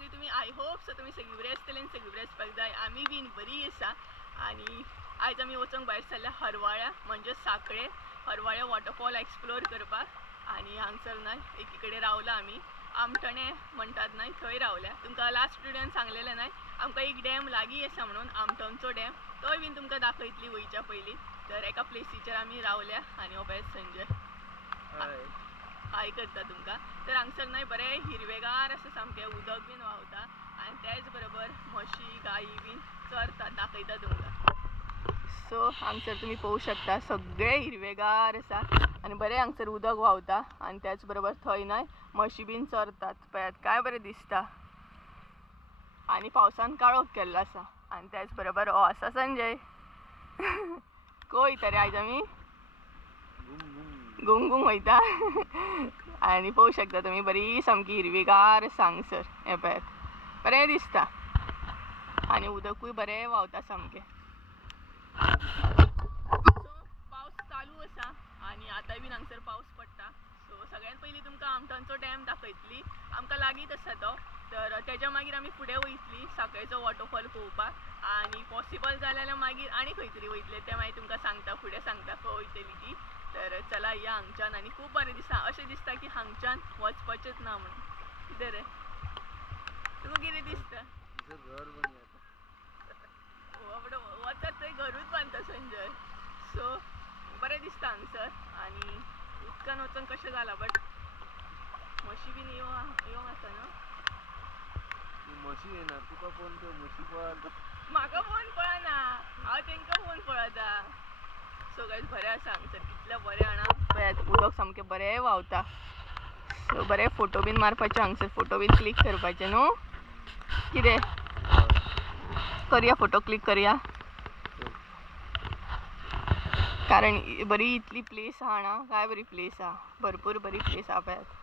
सगळी तुम्ही I hope so तुम्ही सगळी बरी आसतली सगळी बरी आसपाक जाय आमी बीन बरी आसा आनी आयज आमी वचूंक भायर सरल्या हरवाळ्या म्हणजे साखळे हरवाळ्या वॉटरफॉल एक्सप्लोर करपाक आनी हांगसर न्हय एकी कडेन रावला आमी आमठणे म्हणटात न्हय थंय रावल्या तुमकां लास्ट व्हिडिओन सांगलेलें न्हय आमकां एक डॅम लागीं आसा म्हणून आमठणचो डॅम तोय बीन तुमकां दाखयतली वयच्या पयलीं तर एका प्लेसीचेर आमी रावल्या आनी हो पळय संजय हाय करता तुमकां तर हांगसर न्हय बरें हिरवेगार आसा सामकें उदक बीन व्हांवता आनी तेच बरोबर म्हशी गायी बीन चरतात दाखयता तुमकां सो हांगसर तुमी पळोवंक शकता सगळें हिरवेगार आसा आनी बरें हांगसर उदक व्हांवता आनी त्याच बरोबर थंय न्हय म्हशी बीन चरतात पळयात काय बरें दिसता आनी पावसान काळोख केल्लो आसा आनी त्याच बरोबर हो आसा संजय खंय वयता रे आयज आमी गुंग वयता आनी पळोवंक शकता तुमी बरी सामकी हिरवीगार आसा हांगसर हें पळयात बरें दिसता आनी उदकूय बरें व्हांवता सामकें पावस चालू आसा आनी आतांय बीन हांगसर पावस पडटा सो सगळ्यात पयलीं तुमकां आमठणचो डॅम दाखयतली आमकां लागींच आसा तो तर तेज्या मागीर आमी फुडें वयतली साखळेचो वॉटरफॉल पळोवपाक आनी पॉसिबल जाल्यार मागीर आनी खंय तरी वयतले तें मागीर तुमकां सांगता फुडें सांगता खंय वयतली ती तर चला या हांगच्यान आनी खूब बरें दिसता अशें दिसता की हांगच्यान वचपाचेंच ना म्हणून कितें रे तुका कितें दिसता वचत थंय घरूच बांदता संजय सो बरें दिसता हांगसर आनी उदकान वचून कशें जाला बट म्हशी बीन येवंक आसा न्हू म्हशी येना तुका फोन त्यो म्हशी पळय म्हाका फोन पळना हांव तांकां फोन पळयता सो गायज बरें आसा हांगसर कितलें बरें आना पळयात उदक सामकें बरें व्हांवता सो बरें फोटो बीन मारपाचे हांगसर फोटो बीन क्लिक करपाचे न्हू कितें करया फोटो क्लिक करया कारण बरी इतली प्लेस आहा ना काय बरी प्लेस आहा भरपूर बरी प्लेस आहा पळयात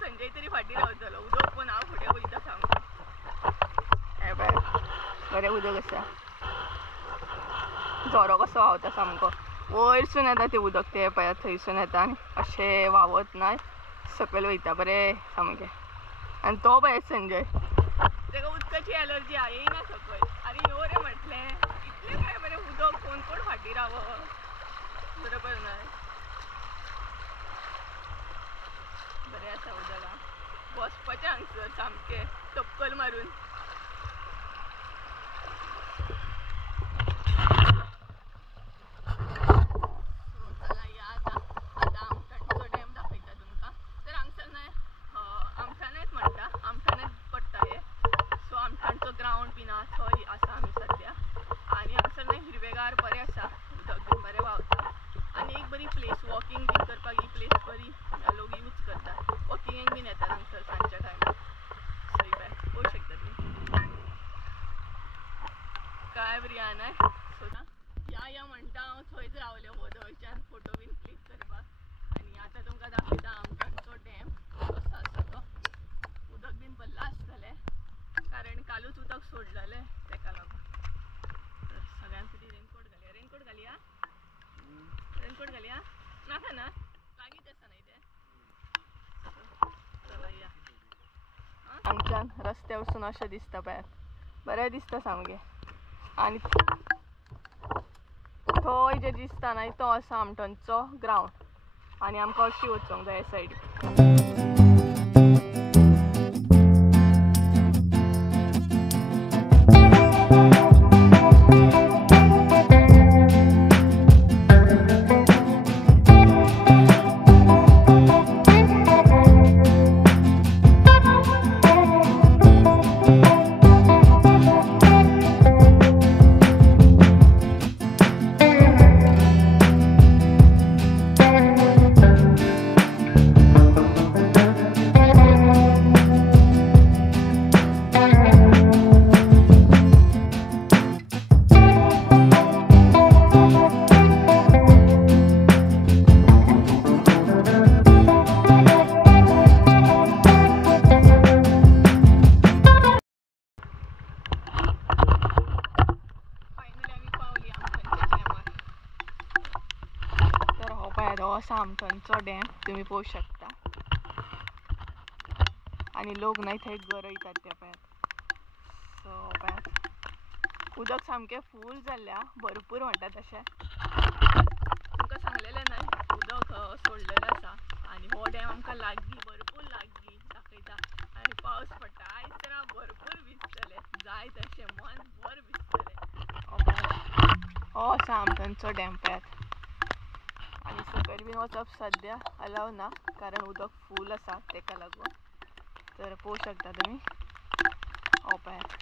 संजय तरी फाटी रावतलो उदक पण हांव फुडें वयता सामको हे पळय बरें उदक आसा झरो कसो व्हांवता सामको वयरसून येता तें उदक तें पळयात थंयसून येता आनी अशें व्हांवत न्हय सकयल वयता बरें सामकें आनी तो पळय संजय तेका उदकाची एलर्जी आहा येयना सकयल आनी ह्यो रे म्हटलें इतलें काय बरें उदक कोण कोण फाटी रावप बरोबर न्हय बरें आसा उदक आं बसपाचें हांगसर सामकें तपकल मारून चला या आतां आमठणचो डॅम दाखयता तुमकां तर हांगसर न्हय आमठाणेच म्हणटा आमठाणेच पडटा हें सो आमठाणचो ग्रावंड बीन आहा थंय आसा आमी सद्या आनी हांगसर न्हय हिरवेगार बरें आसा उदक बीन बरें व्हांवता आनी एक बरी प्लेस वॉकिंग बीन करपाक ही प्लेस बरी लोक यूज करतात वॉकिंगेक बीन येतात हांगसर सांजच्या टायमार सो पळय पळोवंक शकता तुमी काय बरी आहा न्हय सो या म्हणटा हांव थंयच रावलें थंयच्यान फोटो बीन क्लिक करपाक आनी आतां तुमकां दाखयता आमठणचो डॅम कसो आसा तो उदक बीन भरला आसतलें कारण कालूच उदक सोडलेलें तेका लागून तर सगळ्यांक कितें रेनकोट घालया रेनकोट घालया नाका ना लागींच आसा न्हय तें चला या हांगच्यान रस्त्या वचून अशें दिसता पळयात बरें दिसता सामकें आनी थंय जें दिसता न्हय तो आसा आमठणचो ग्रावंड आनी आमकां अशी वचोंक जाय हे सायडीक असा आमथांचो डॅम तुम्ही पळोवंक शकता आणि लोक नाही थंय गरयतात त्या पळयात. सो पळयात उदक सामकें फूल जाल्ल्या भरपूर म्हणटात तशें. तुमकां सांगलेलें न्हय उदक सोडलेलें आसा आणि हो डॅम आमकां लागीं भरपूर लागीं दाखयता आणि पावस पडटा. आयज तर भरपूर भिजतले जाय तशें मन भर भिजतले. हो आसा आमथांचो डॅम पळयात आणि सकयल बीन वचप सद्या अलाव ना कारण उदक फूल आसा तेका लागून. तर पळोवंक शकता तुमी हो पळयात.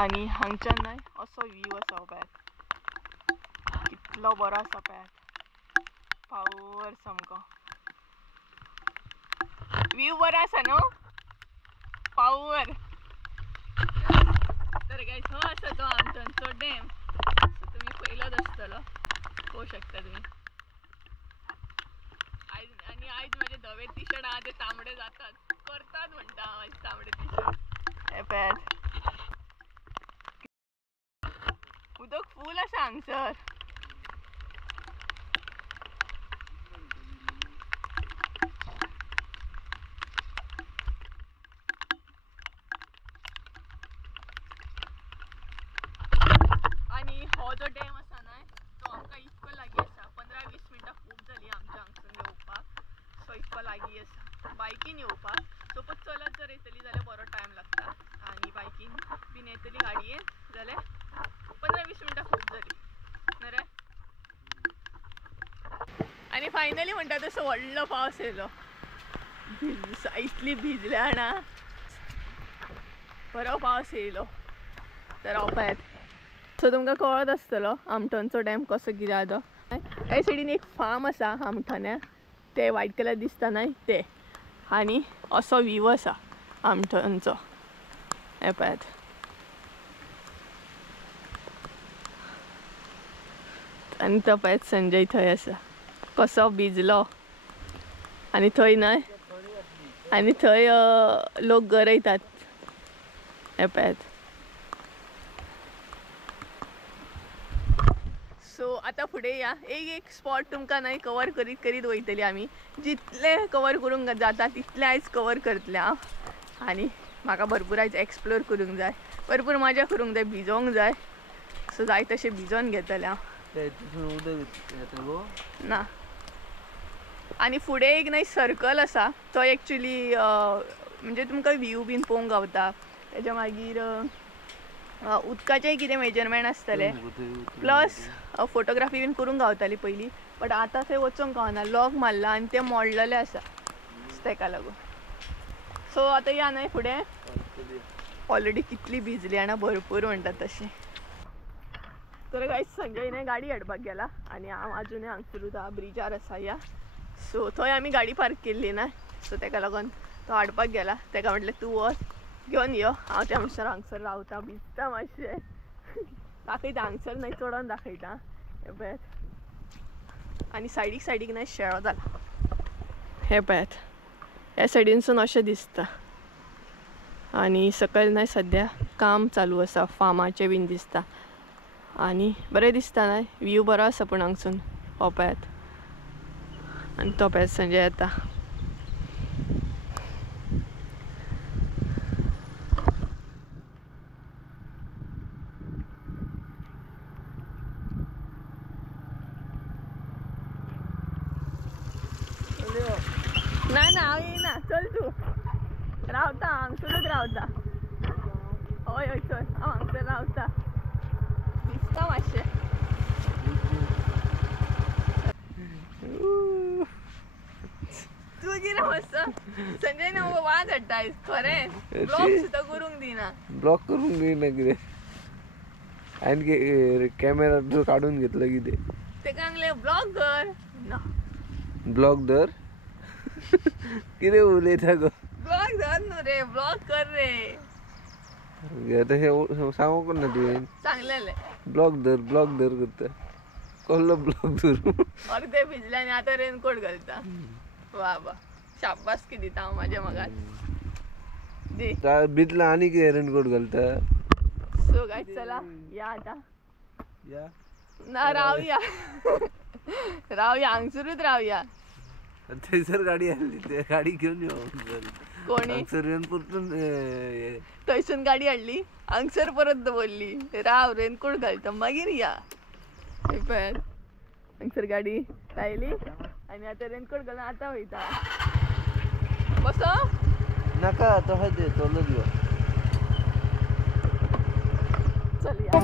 आणि हांगच्यान न्हय असो व्ह्यू आसा पळयात कितलो बरो आसा पळयात. पावर सामको व्ह्यू बरो आसा न्हू पावर. तर गायस हो आसा तो आमथांचो डॅम. सो तुम्ही पयलोच आसतलो पळोवंक शकता तुम्ही. आयज माझे धवे टी शर्ट आहा ते तांबडे जातात करतात म्हणटा हांव आयज तांबडे टी शर्ट. हे पळयात उदक फूल आसा हांगसर. आणि हो जो डॅम आसा न्हय तो आमकां इतको लागीं आसा 15-20 मिनटां खूब जाली आमच्या हांगसून येवपाक. सो इतको लागीं आसा बायकीन येवपाक. सपोज चलत जर येतली जाल्यार बरो टायम लागता आणि बायकीन बीन येतली गाडयेन जाल्यार 15-20 मिनटां खूब जाली न्हय रे. आणि फायनली म्हणटा तसो व्हडलो पावस येयलो. इतली भिजल्या ना बरो पावस येयलो. तर हांव पळयात सो तुमकां कळत आसतलो आमथांचो डॅम कसो कितें आहा तो. हे सायडीन एक फार्म आसा आमठाण्या ते व्हायट कलर दिसता न्हय ते आणि असो व्ह्यू आसा आमथांचो. हे पळयात आणि तो पळयात संजय थंय आसा कसो भिजलो आणि थंय न्हय आणि थंय लोक गरयतात. हे पळयात. सो आता फुडें या एक स्पॉट तुमकां न्हय कवर करीत करीत वयतली आमी. जितले कवर करूंक जाता तितले आयज कवर करतले हांव. आणि म्हाका भरपूर आयज एक्सप्लोर करूंक जाय भरपूर मजा करूंक जाय भिजोंक जाय. सो जाय तशें भिजोन घेतले हांव ना. आणि फुडें एक न्हय सर्कल आसा तो एक्चुली म्हणजे तुमकां व्ह्यू बीन पळोवंक गावता. तेच्या मागीर उदकाचेंय कितें मेजरमेंट आसतलें प्लस फोटोग्राफी बीन करूंक गावताली पयलीं. बट आतां थंय वचूंक गावना लॉक मारला आनी तें मोडलेलें आसा तेका लागून. सो आतां या न्हय फुडें. ऑलरेडी कितली भिजली आनी भरपूर म्हणटात तशें. तर गायज संजय न्हय गाडी हाडपाक गेला आनी हांव आजुनूय हांगसरूच ब्रिजार आसा या. सो थंय आमी गाडी पार्क केल्ली ना सो तेका लागून तो हाडपाक गेला. तेका म्हटलें तूं वच घेवन यो हांव त्या म्हणसर हांगसर रावता भिजता मातशें. दाखयता हांगसर न्हय चडोन दाखयता. हे पळयात आनी सायडीक न्हय शेळो जाला. हे पळयात ह्या सायडीनसून अशें दिसता आनी सकयल न्हय सद्या काम चालू आसा फार्माचें बीन दिसता आनी बरें दिसता न्हय व्ह्यू बरो आसा. पूण हांगसून हो पळयात आनी तो पळयात संजय येता. ना ना हांव येयना चल तूं रावता हांगसरूच रावता. हय हय चल हांव हांगसर रावता भिजता मातशें. तूं कितें मातसो संजय न्हू वाज हाडटा आयज खरें ब्लॉग सुद्दां करूंक दिना. ब्लॉक करूंक दिना कितें आनी कॅमेरा काडून घेतलो कितें तेका सांगलें ब्लॉग कर ना ब्लॉग धर. कितें उलयता गो ब्लॉग धर न्हू रे ब्लॉग कर रे. तशें सांगूंक ना तुवें सांगलेलें ब्लॉग धर करता कसलो ब्लॉग धरू. अर्दे भिजले आनी आतां रेनकोट घालता. वा वा शाबासकी दिता हांव म्हाज्या मगान. भिजली भिजला आणि रेनकोट घालता. सो गाईज चला या आता या ना राहूया राहूया हांगसरूच राहूया. थंयसर गाडी आली ते गाडी घेऊन येऊ. कोणी हांगसर येऊन परतून थंयसून गाडी हाडली हांगसर परत बोलली राव रेनकोट घालता मागीर या. हांगसर गाडी लायली आणि आता रेनकोट घालून आता वयता. कसो नाका तो दे तोलो दियो. चल या.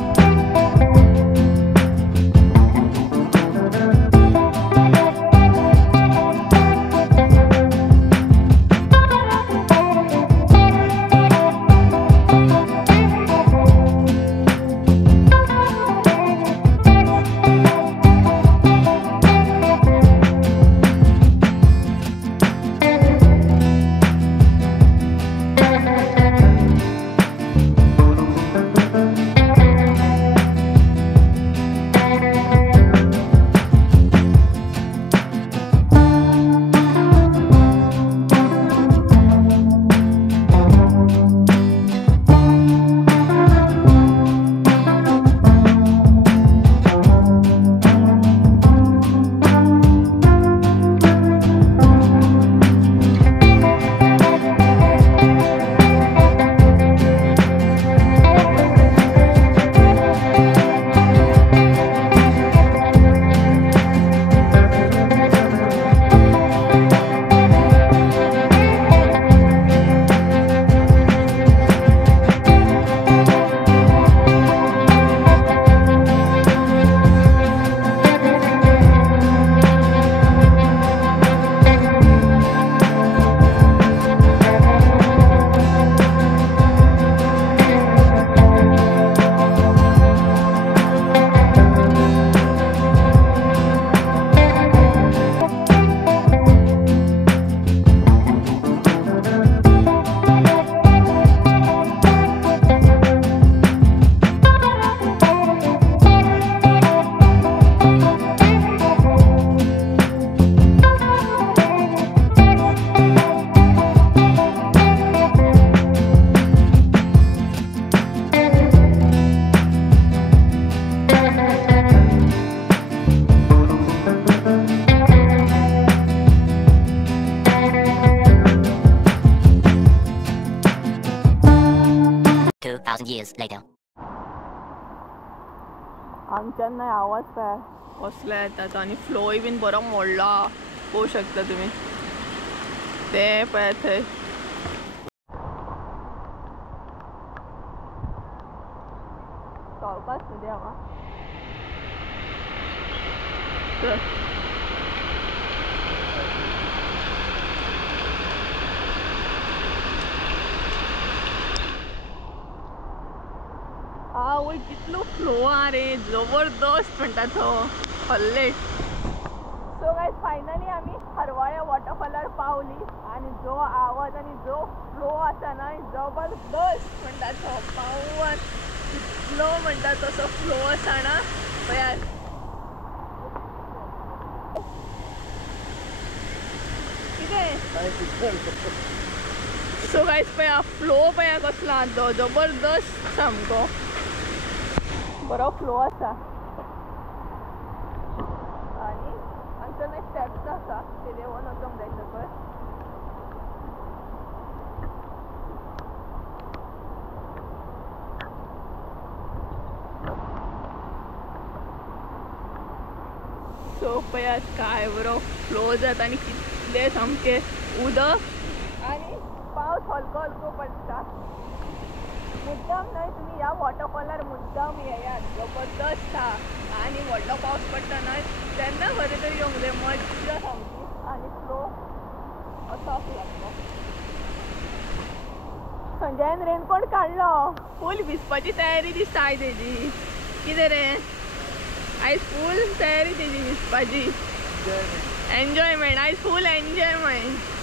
Years later. हांगच्यान नाही आवाज काय कसला येता तो आणि फ्लोय बीन बरो मोडला पळोवंक शकता तुम्ही. ते पळय थंय सावकाश न्हू हांगा. आवय कितलो फ्लो आहा रे जबरदस्त म्हणटा तो हल्लेट. सो गायज फायनली आमी हरवाळ्या वॉटरफॉलार पावली आणि जो आवाज आणि जो फ्लो आसा ना जबरदस्त म्हणटा तो पावन कितलो म्हणटा तसो फ्लो आसा ना पळयात. कितें सो गायज पळया फ्लो पळया कसलो तो जबरदस्त सामको बरो फ्लो आसा. आणि हांगसर स्टेप्स आसा ते देंवून वचोंक जाय सकयल. सो पळयात काय बरो फ्लो जाता आणि कितले सामके उदक आणि पावस हलको हलको पडटा. मुद्दाम नाही तुम्ही या वॉटरफॉलार मुद्दाम येयात जबरदस्त हा. आणि व्हडलो पावस पडटा न्हय तेन्ना खरें तरी येवंक जाय मज्जा सामकी. आणि फ्लो असो लागलो. संजयान रेनकोट काडलो फूल भिजपाची तयारी दिसता आयज तेजी. कितें रे आयज फूल तयारी तेजी भिजपाची. एन्जॉयमेंट आयज फूल एन्जॉयमेंट.